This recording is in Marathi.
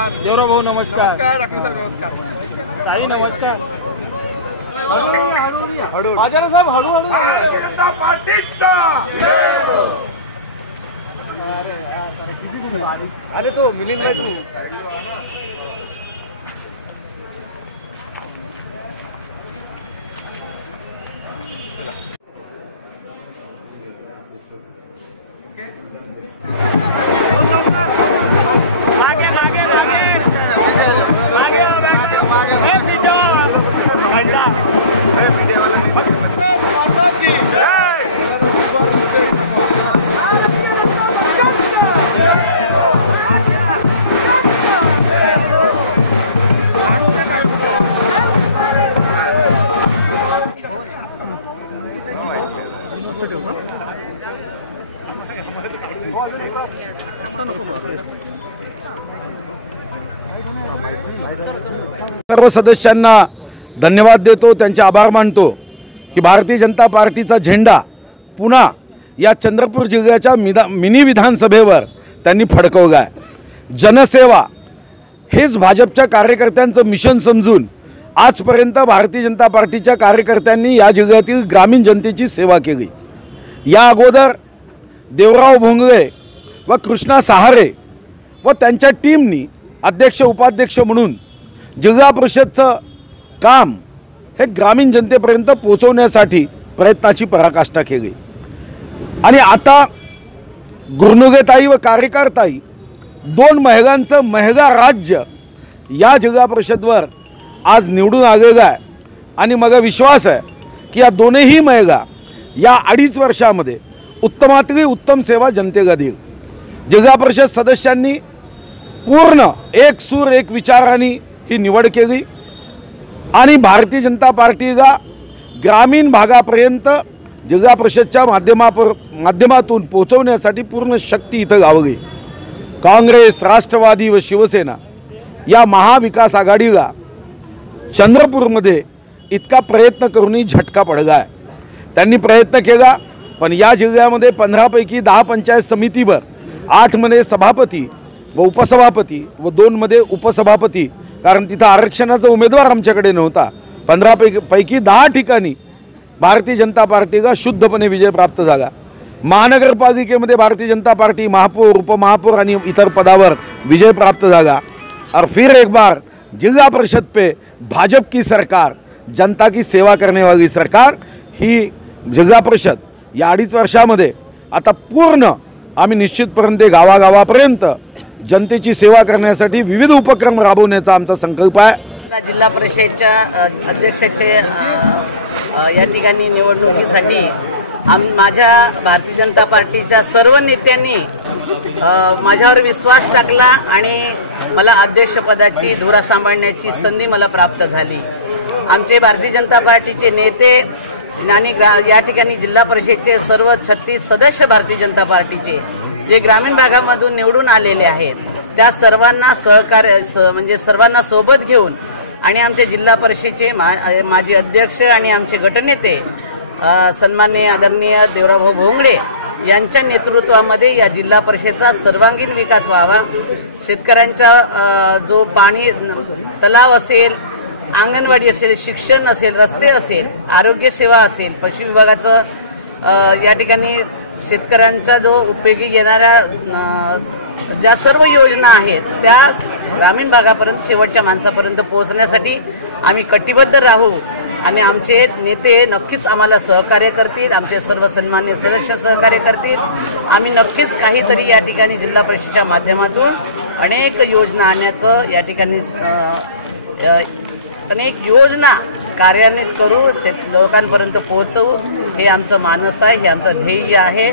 देवराव भाऊ नमस्कार। नमस्कार। ताई नमस्कार। आचार्य साहेब हळूहळू अरे तो मिलिंद भाई तू सर्व सदस्यांना धन्यवाद देतो, त्यांचे आभार मानतो की भारतीय जनता पार्टीचा झेंडा पुन्हा या चंद्रपूर जिल्ह्याच्या मिनी विधानसभेवर त्यांनी फडकवला आहे। जनसेवा हेच भाजपच्या कार्यकर्त्यांचं मिशन समजून आजपर्यंत भारतीय जनता पार्टीच्या कार्यकर्त्यांनी या जिल्ह्यातील ग्रामीण जनतेची सेवा केली। या अगोदर देवराव भोंगळे व कृष्णा सहारे व त्यांच्या टीमनी अध्यक्ष उपाध्यक्ष म्हणून जिल्हा परिषदचं काम हे ग्रामीण जनतेपर्यंत पोहोचवण्यासाठी प्रयत्नाची पराकाष्ठा केली आणि आता गुरनुगेताई व कार्यकर्ताई दोन महिलांचं महिला राज्य या जिल्हा परिषदवर आज निवडून आलेलं आहे आणि मला विश्वास आहे की या दोनही महिला या 2.5 वर्षामध्ये उत्तमातली उत्तम सेवा जनतेला देईल। जिल्हा परिषद सदस्यांनी पूर्ण एक सूर एक विचाराने ही निवड केली आणि भारतीय जनता पार्टीला ग्रामीण भागापर्यंत जिल्हा परिषदच्या माध्यमातून पोहोचवण्यासाठी पूर्ण शक्ती इथं लावली। काँग्रेस, राष्ट्रवादी व शिवसेना या महाविकास आघाडीला चंद्रपूरमध्ये इतका प्रयत्न करूनही झटका पडला आहे। त्यांनी प्रयत्न केला पण या जिल्ह्यामध्ये 15 पैकी 10 पंचायत समितीवर 8 मध्ये सभापती व उपसभापती व 2 मध्ये उपसभापती, कारण तिथं आरक्षणाचा उमेदवार आमच्याकडे नव्हता। 15 पैकी 10 ठिकाणी भारतीय जनता पार्टीला शुद्धपणे विजय प्राप्त झाला। महानगरपालिकेमध्ये भारतीय जनता पार्टी महापौर, उपमहापौर आणि इतर पदावर विजय प्राप्त झाला। और फिर एक बार जिला परिषद पे भाजप की सरकार, जनता की सेवा करने वाली सरकार ही जिल्हा परिषद या 2.5 वर्षामध्ये आता पूर्ण आम्ही निश्चितपर्यंत गावागावापर्यंत जनतेची सेवा करण्यासाठी विविध उपक्रम राबवण्याचा आमचा संकल्प आहे। जिल्हा परिषदेच्या अध्यक्षाचे या ठिकाणी निवडणुकीसाठी माझ्या भारतीय जनता पार्टीच्या सर्व नेत्यांनी माझ्यावर विश्वास टाकला आणि मला अध्यक्षपदाची धुरा सांभाळण्याची संधी मला प्राप्त झाली। आमचे भारतीय जनता पार्टीचे नेते आणि या ठिकाणी जिल्हा परिषदेचे सर्व 36 सदस्य भारतीय जनता पार्टीचे जे ग्रामीण भागामधून निवडून आलेले आहेत त्या सर्वांना सहकार्य म्हणजे सर्वांना सोबत घेऊन आणि आमचे जिल्हा परिषदेचे माजी अध्यक्ष आणि आमचे गटनेते सन्माननीय आदरणीय देवराव भोंगळे यांच्या नेतृत्वामध्ये या जिल्हा परिषदेचा सर्वांगीण विकास व्हावा। शेतकऱ्यांचा जो पाणी तलाव असेल, अंगणवाडी असेल, शिक्षण असेल, रस्ते असेल, आरोग्य सेवा असेल, पशु विभागाचं या ठिकाणी शेतकऱ्यांचा जो उपयोगी येणाऱ्या ज्या सर्व योजना आहेत त्या ग्रामीण भागापर्यंत शेवटच्या माणसापर्यंत पोहोचण्यासाठी आम्ही कटिबद्ध राहू आणि आमचे नेते नक्कीच आम्हाला सहकार्य करतील, आमचे सर्व सन्मान्य सदस्य सहकार्य करतील। आम्ही नक्कीच काहीतरी या ठिकाणी जिल्हा परिषदेच्या माध्यमातून अनेक योजना आणण्याचं या ठिकाणी अनेक योजना कार्यान्वित करू, लोकांपर्यंत पोहोचवू हे आमचं मानस आहे, हे आमचं ध्येय आहे।